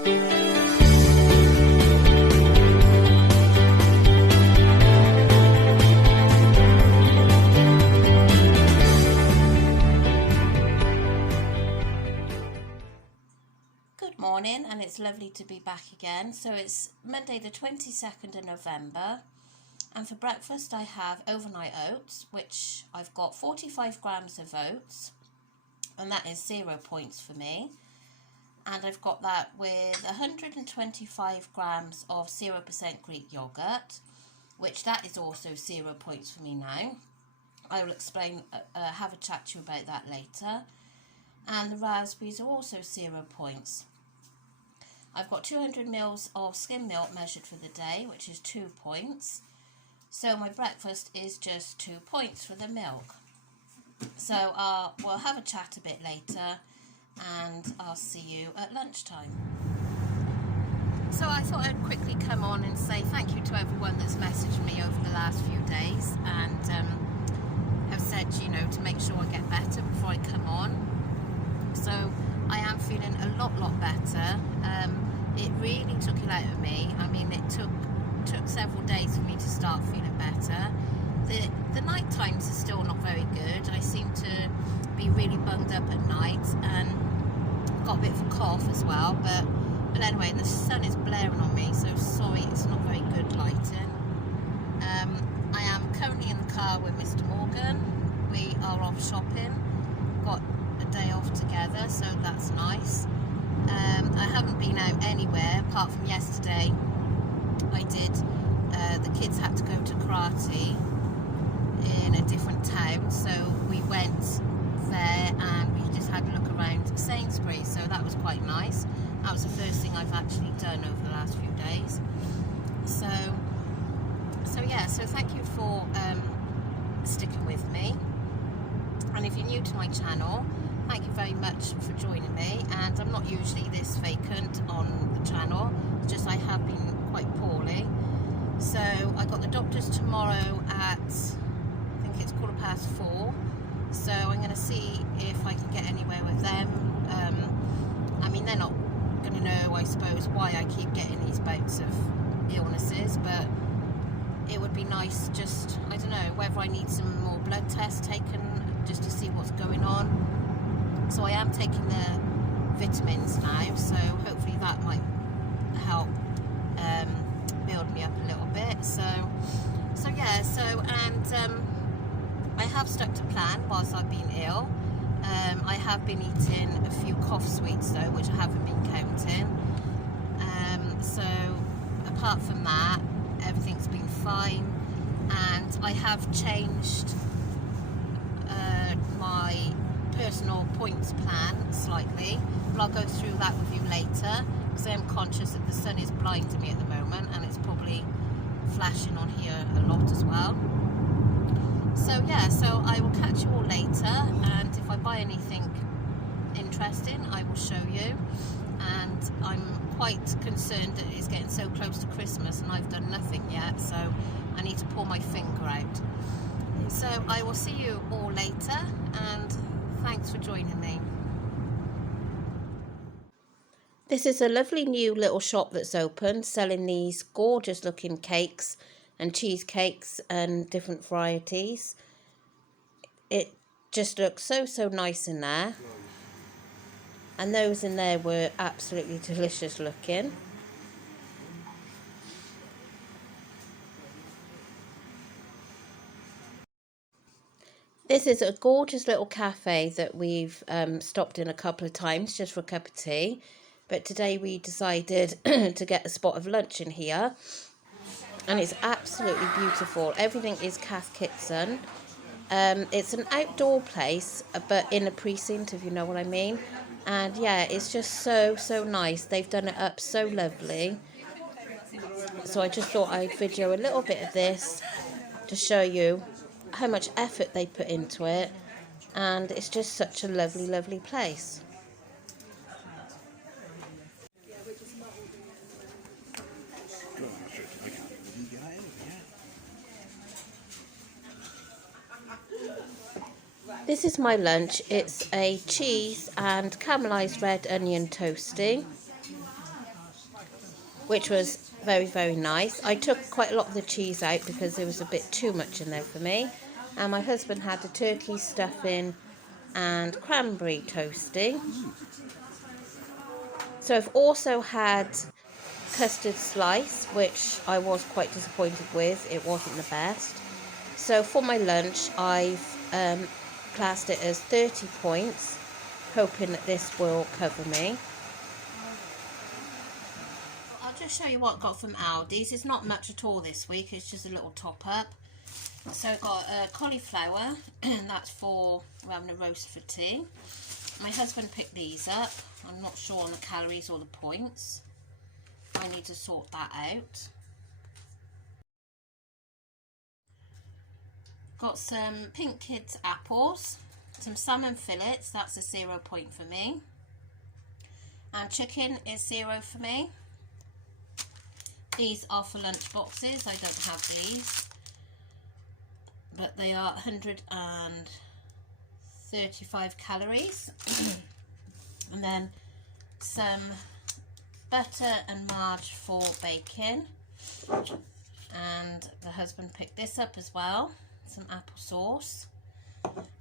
Morning, and it's lovely to be back again. So it's Monday the 22nd of November, and for breakfast I have overnight oats, which I've got 45 grams of oats, and that is 0 points for me. And I've got that with 125 grams of 0% Greek yogurt, which that is also 0 points for me now. I will explain, have a chat to you about that later. And the raspberries are also 0 points. I've got 200 mils of skim milk measured for the day, which is 2 points. So my breakfast is just 2 points for the milk. So we'll have a chat a bit later, and I'll see you at lunchtime. So I thought I'd quickly come on and say thank you to everyone that's messaged me over the last few days and have said, you know, to make sure I get better before I come on. So I am feeling a lot better. It really took it out of me. I mean, it took several days for me to start feeling better. The night times are still not very good. I seem to be really bunged up at night and got a bit of a cough as well. But anyway, the sun is blaring on me, so sorry it's not very good lighting. I am currently in the car with Mr. Morgan. We are off shopping. Got a day off together, so that's nice. I haven't been out anywhere apart from yesterday. I did, the kids had to go to karate in a different town, so we went there and we just had a look around Sainsbury's, so that was quite nice. That was the first thing I've actually done over the last few days. So yeah, so thank you for sticking with me. And if you're new to my channel, thank you very much for joining me. And I'm not usually this vacant on the channel, it's just I have been quite poorly. So I got the doctors tomorrow at, I think it's 4:15. So I'm going to see if I can get anywhere with them. I mean, they're not going to know, I suppose, why I keep getting these bouts of illnesses, but it would be nice, just, I don't know, whether I need some more blood tests taken just to see what's going on. So I am taking the vitamins now, so hopefully that might help build me up a little bit. So yeah, and I have stuck to plan whilst I've been ill. I have been eating a few cough sweets though, which I haven't been counting. So apart from that, everything's been fine, and I have changed my personal points plan slightly, but I'll go through that with you later, because I am conscious that the sun is blinding me at the moment and it's probably flashing on here a lot as well. So yeah, so I will catch you all later, and if I buy anything interesting I will show you. And I'm quite concerned that it's getting so close to Christmas and I've done nothing yet, so I need to pull my finger out. So I will see you all later, and thanks for joining me. This is a lovely new little shop that's opened, selling these gorgeous looking cakes and cheesecakes and different varieties. It just looks so nice in there. And those in there were absolutely delicious looking. This is a gorgeous little cafe that we've stopped in a couple of times just for a cup of tea. But today we decided to get a spot of lunch in here. And it's absolutely beautiful. Everything is Cath Kitson. It's an outdoor place, but in a precinct, if you know what I mean. And yeah, it's just so nice. They've done it up so lovely. So I just thought I'd video a little bit of this to show you how much effort they put into it, and it's just such a lovely place. This is my lunch. It's a cheese and caramelized red onion toasty. which was very, very nice. I took quite a lot of the cheese out because there was a bit too much in there for me. And my husband had the turkey stuffing and cranberry toasting. So I've also had custard slice, which I was quite disappointed with. It wasn't the best. So for my lunch, I've classed it as 30 points, hoping that this will cover me. I'll just show you what I got from Aldi's. It's not much at all this week, it's just a little top up. So I've got cauliflower, and that's for having a roast for tea. My husband picked these up. I'm not sure on the calories or the points. I need to sort that out. Got some Pink Kids apples, some salmon fillets, that's a 0 point for me. And chicken is 0 for me. These are for lunch boxes. I don't have these, but they are 135 calories. And then some butter and marge for baking. And the husband picked this up as well, some applesauce.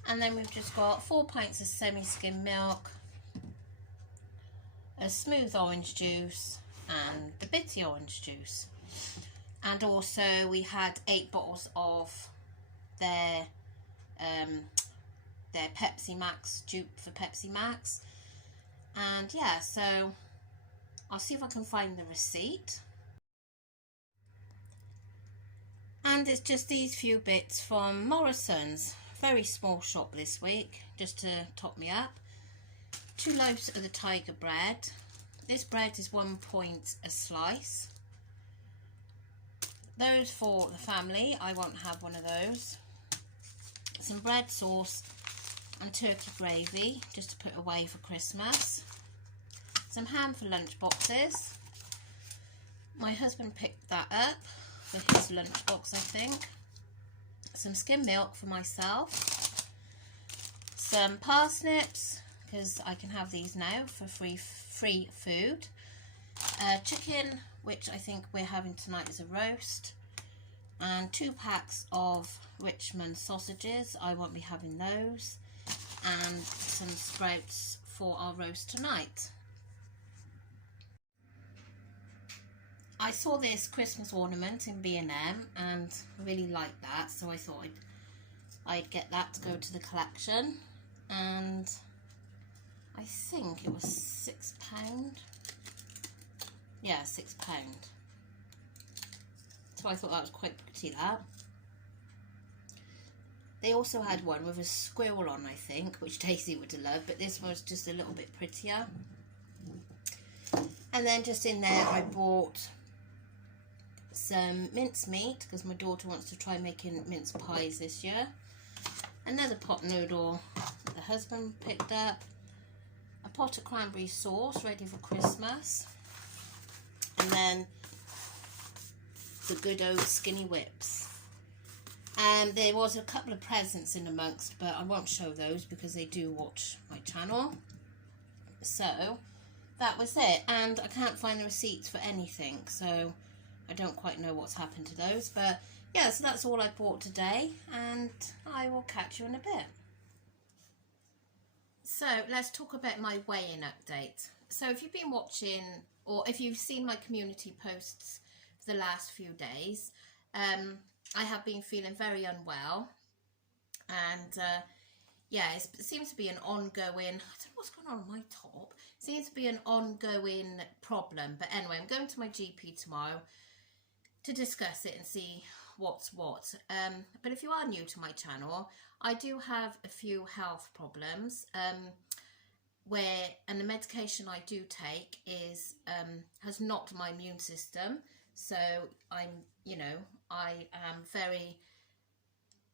And then we've just got 4 pints of semi-skim milk, a smooth orange juice, and the bitty orange juice. And also we had 8 bottles of their Pepsi Max dupe for Pepsi Max. And yeah, so I'll see if I can find the receipt. And it's just these few bits from Morrison's. Very small shop this week, just to top me up. 2 loaves of the Tiger bread. This bread is 1 point a slice. Those for the family, I won't have one of those. Some bread sauce and turkey gravy, just to put away for Christmas. Some ham for lunch boxes. My husband picked that up for his lunch box, I think. Some skim milk for myself. Some parsnips, because I can have these now for free food. Chicken, which I think we're having tonight as a roast. And 2 packs of Richmond sausages, I won't be having those. And some sprouts for our roast tonight. I saw this Christmas ornament in B&M and I really liked that, so I thought I'd get that to go to the collection. And I think it was £6. Yeah, £6. So I thought that was quite pretty, that. They also had one with a squirrel on, I think, which Daisy would have loved, but this was just a little bit prettier. And then just in there I bought some mincemeat, because my daughter wants to try making mince pies this year. Another pot noodle that the husband picked up. A pot of cranberry sauce ready for Christmas. And then the good old skinny whips. And there was a couple of presents in amongst, but I won't show those because they do watch my channel. So that was it, and I can't find the receipts for anything, so I don't quite know what's happened to those. But yeah, so that's all I bought today, and I will catch you in a bit. So let's talk about my weigh-in update. So if you've been watching, or if you've seen my community posts for the last few days, I have been feeling very unwell, and yeah, it seems to be an ongoing, I don't know what's going on my top, it seems to be an ongoing problem. But anyway, I'm going to my GP tomorrow to discuss it and see what's what. But if you are new to my channel, I do have a few health problems, and the medication I do take is has knocked my immune system. So I am very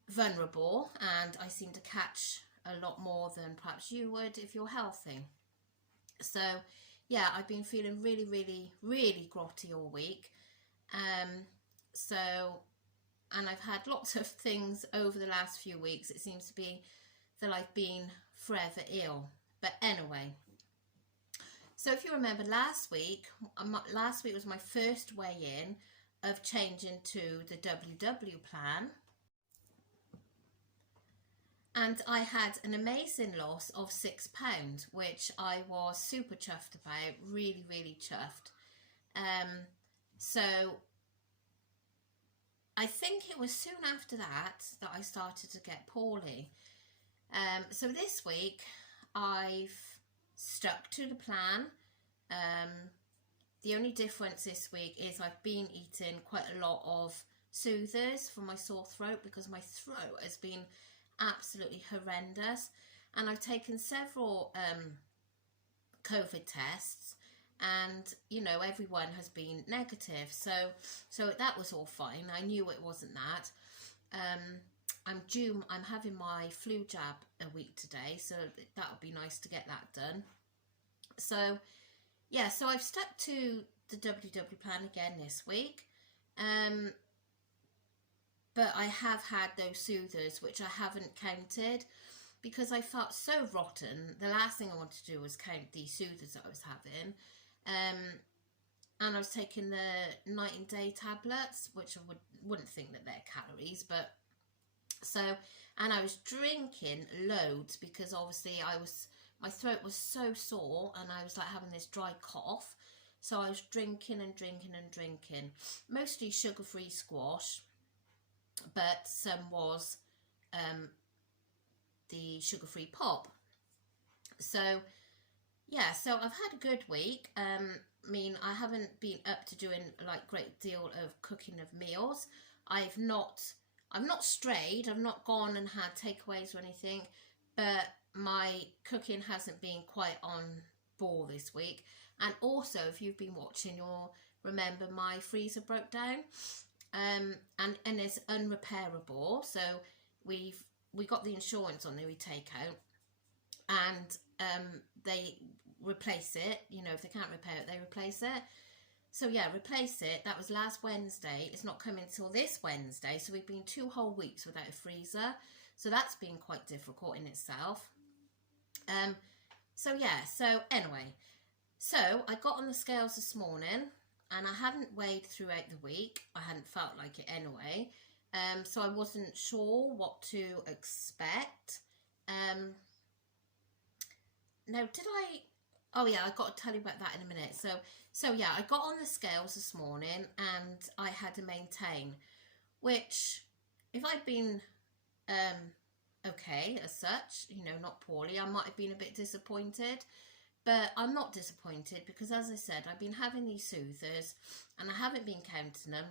vulnerable, and I seem to catch a lot more than perhaps you would if you're healthy. So yeah, I've been feeling really, really, really grotty all week. And I've had lots of things over the last few weeks. It seems to be that I've been forever ill. But anyway, So if you remember last week was my first weigh-in of changing to the WW plan. And I had an amazing loss of £6, which I was super chuffed about, really, really chuffed. So I think it was soon after that I started to get poorly. So this week I've stuck to the plan. The only difference this week is I've been eating quite a lot of soothers for my sore throat, because my throat has been absolutely horrendous, and I've taken several COVID tests, and you know, everyone has been negative, so that was all fine. I knew it wasn't that. I'm having my flu jab a week today, so that would be nice to get that done. So yeah, so I've stuck to the WW plan again this week. But I have had those soothers, which I haven't counted because I felt so rotten. The last thing I wanted to do was count the soothers that I was having. And I was taking the night and day tablets, which I wouldn't think that they're calories, but so, and I was drinking loads because obviously my throat was so sore and I was like having this dry cough. So I was drinking and drinking and drinking, mostly sugar-free squash, but some was the sugar-free pop. So yeah, so I've had a good week. I mean, I haven't been up to doing like great deal of cooking of meals. I've not strayed. I've not gone and had takeaways or anything, but my cooking hasn't been quite on ball this week. And also, if you've been watching, you'll remember my freezer broke down. And it's unrepairable, so we got the insurance on the takeout, and they replace it. You know, if they can't repair it, they replace it. So yeah, replace it. That was last Wednesday. It's not coming till this Wednesday, so we've been 2 whole weeks without a freezer. So that's been quite difficult in itself. So yeah. So anyway, so I got on the scales this morning. And I hadn't weighed throughout the week. I hadn't felt like it anyway. So I wasn't sure what to expect. Now, did I... Oh, yeah, I've got to tell you about that in a minute. So yeah, I got on the scales this morning and I had to maintain, which, if I'd been okay as such, you know, not poorly, I might have been a bit disappointed. But I'm not disappointed because, as I said, I've been having these soothers and I haven't been counting them.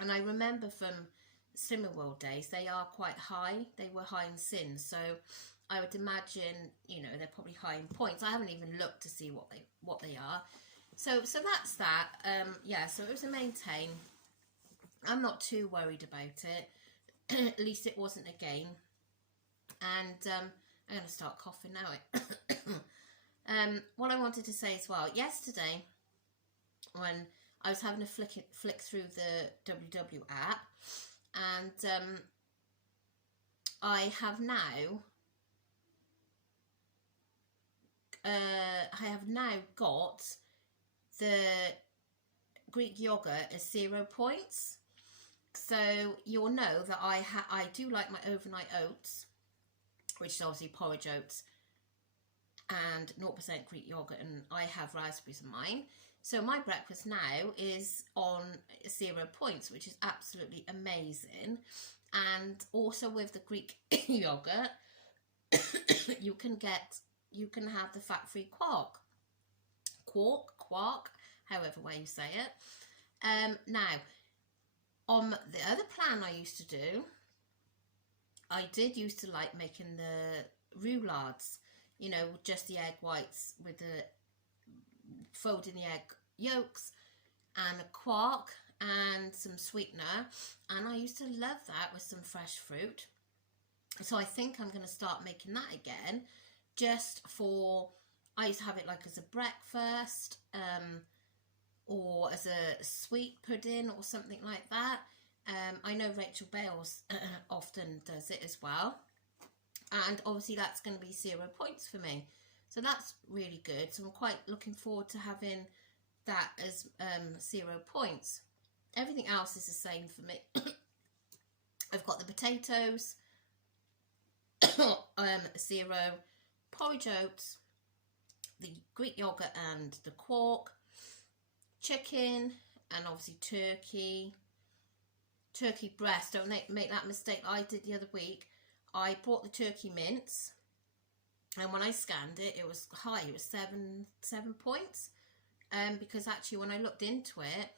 And I remember from Slimming World days, they are quite high. They were high in sins. So I would imagine, you know, they're probably high in points. I haven't even looked to see what they are. So that's that. Yeah, so it was a maintain. I'm not too worried about it. At least it wasn't a gain. And I'm going to start coughing now. What I wanted to say as well, yesterday when I was having a flick through the WW app, and I have now got the Greek yogurt as 0 points. So you'll know that I do like my overnight oats, which is obviously porridge oats, and 0% Greek yogurt, and I have raspberries in mine. So my breakfast now is on 0 points, which is absolutely amazing. And also with the Greek yogurt, you can have the fat-free quark, however way you say it. Now, on the other plan I used to do, I did used to like making the roulades. You know, just the egg whites with the folding the egg yolks and a quark and some sweetener, and I used to love that with some fresh fruit. So I think I'm going to start making that again, just for, I used to have it like as a breakfast, or as a sweet pudding or something like that. I know Rachel Bales often does it as well. And obviously that's going to be 0 points for me. So that's really good. So I'm quite looking forward to having that as 0 points. Everything else is the same for me. I've got the potatoes, 0, porridge oats, the Greek yogurt and the quark, chicken, and obviously turkey breast. Don't make that mistake I did the other week. I bought the turkey mince, and when I scanned it, it was high. It was 7 points. Because actually when I looked into it,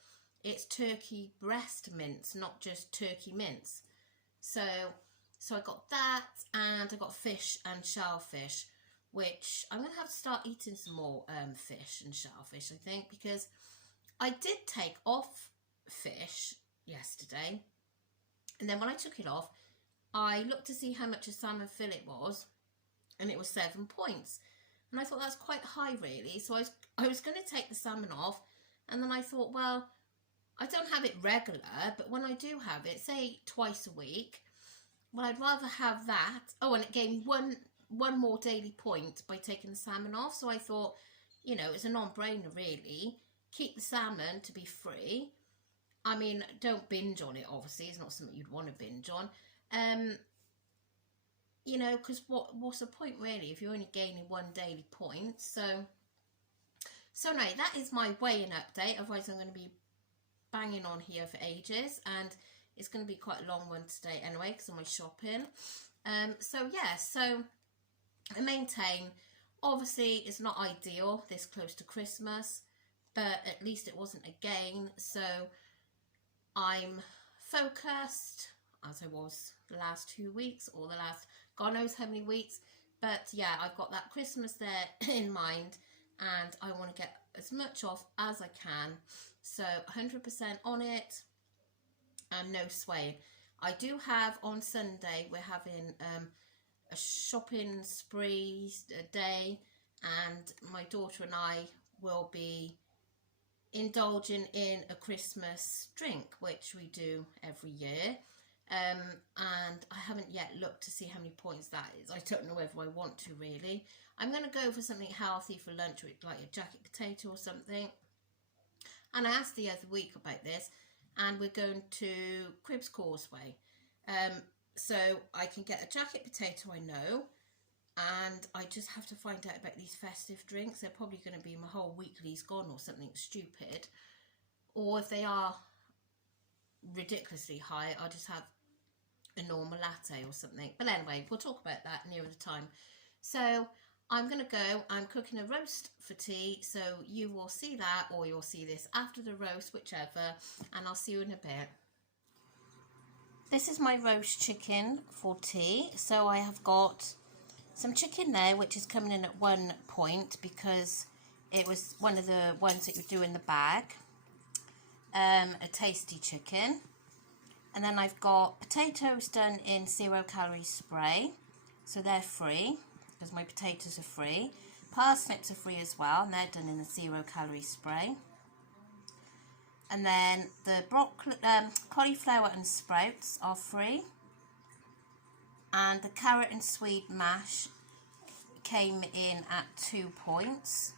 it's turkey breast mince, not just turkey mince. So I got that, and I got fish and shellfish, which I'm going to have to start eating some more fish and shellfish, I think, because I did take off fish yesterday, and then when I took it off, I looked to see how much a salmon fillet was, and it was 7 points. And I thought that's quite high, really. So I was going to take the salmon off, and then I thought, well, I don't have it regular, but when I do have it, say twice a week, well, I'd rather have that. Oh, and it gave me one more daily point by taking the salmon off. So I thought, you know, it's a non-brainer, really. Keep the salmon to be free. I mean, don't binge on it, obviously. It's not something you'd want to binge on. You know, because what's the point, really, if you're only gaining 1 daily point? So no, that is my weighing update. Otherwise, I'm going to be banging on here for ages, and it's going to be quite a long one today anyway, because of my shopping. So yeah, so I maintain, obviously, it's not ideal this close to Christmas, but at least it wasn't a gain. So I'm focused, as I was the last 2 weeks, or the last God knows how many weeks. But yeah, I've got that Christmas there in mind, and I want to get as much off as I can. So 100% on it, and no swaying. I do have on Sunday, we're having a shopping spree day, and my daughter and I will be indulging in a Christmas drink, which we do every year. And I haven't yet looked to see how many points that is. I don't know whether I want to, really. I'm going to go for something healthy for lunch, like a jacket potato or something. And I asked the other week about this, and we're going to Cribs Causeway. So I can get a jacket potato, I know, and I just have to find out about these festive drinks. They're probably going to be my whole weekly's gone or something stupid. Or if they are ridiculously high, I'll just have a normal latte or something. But anyway, we'll talk about that nearer the time. So I'm going to go. I'm cooking a roast for tea, so you will see that, or you'll see this after the roast, whichever, and I'll see you in a bit. This is my roast chicken for tea. So I have got some chicken there, which is coming in at 1 point because it was one of the ones that you do in the bag. A tasty chicken. And then I've got potatoes done in 0 calorie spray, so they're free because my potatoes are free. Parsnips are free as well, and they're done in the 0 calorie spray. And then the broccoli, cauliflower and sprouts are free, and the carrot and swede mash came in at 2 points,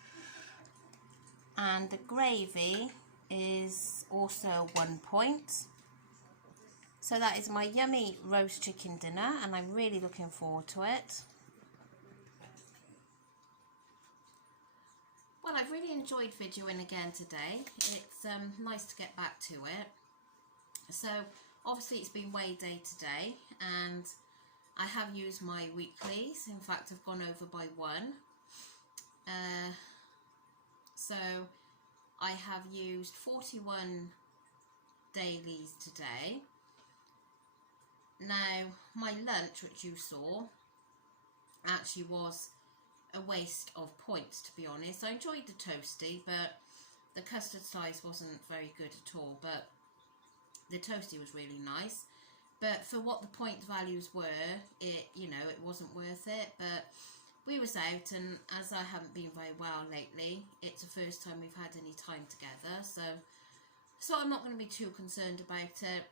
and the gravy is also 1 point. So that is my yummy roast chicken dinner, and I'm really looking forward to it. Well, I've really enjoyed videoing again today. It's nice to get back to it. So obviously it's been weigh day today, and I have used my weeklies. In fact, I've gone over by 1. So I have used 41 dailies today. Now, my lunch, which you saw, actually was a waste of points, to be honest. I enjoyed the toasty, but the custard slice wasn't very good at all. But the toasty was really nice. But for what the point values were, it wasn't worth it. But we was out, and as I haven't been very well lately, it's the first time we've had any time together. So I'm not going to be too concerned about it.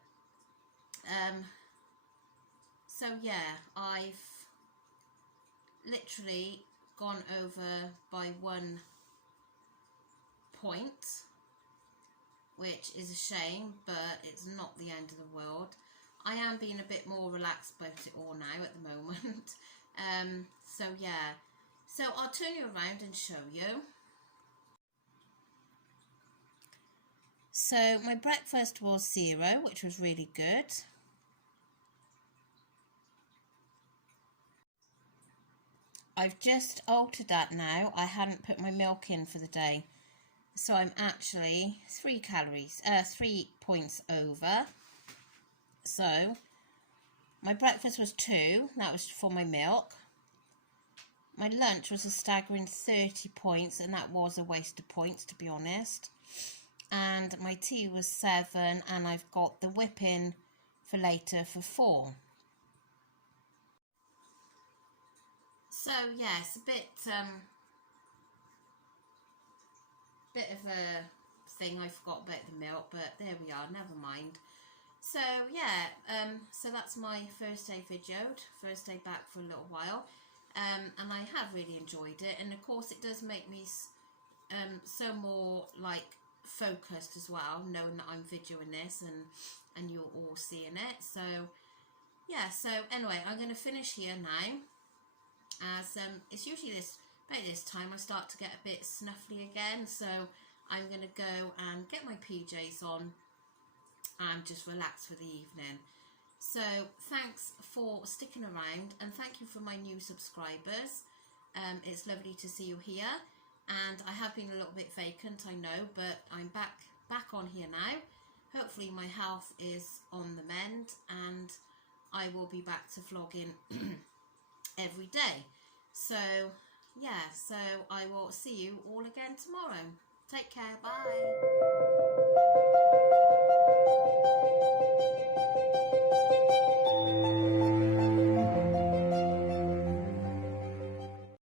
So yeah, I've literally gone over by 1 point, which is a shame, but it's not the end of the world. I am being a bit more relaxed about it all now at the moment. So yeah, so I'll turn you around and show you. So my breakfast was 0, which was really good. I've just altered that now. I hadn't put my milk in for the day. So I'm actually 3 points over. So my breakfast was 2, that was for my milk. My lunch was a staggering 30 points, and that was a waste of points, to be honest. And my tea was 7, and I've got the whipping for later for 4. So yes, a bit of a thing I forgot about the milk, but there we are, never mind. So yeah, so that's my first day videoed, first day back for a little while, and I have really enjoyed it, and of course it does make me so more like focused as well, knowing that I'm videoing this and you're all seeing it. So yeah, so anyway, I'm going to finish here now, as it's usually about this time I start to get a bit snuffly again, so I'm going to go and get my PJs on and just relax for the evening. So thanks for sticking around, and thank you for my new subscribers. It's lovely to see you here, and I have been a little bit vacant, I know, but I'm back on here now. Hopefully my health is on the mend, and I will be back to vlogging every day. So yeah, so I will see you all again tomorrow. Take care, bye.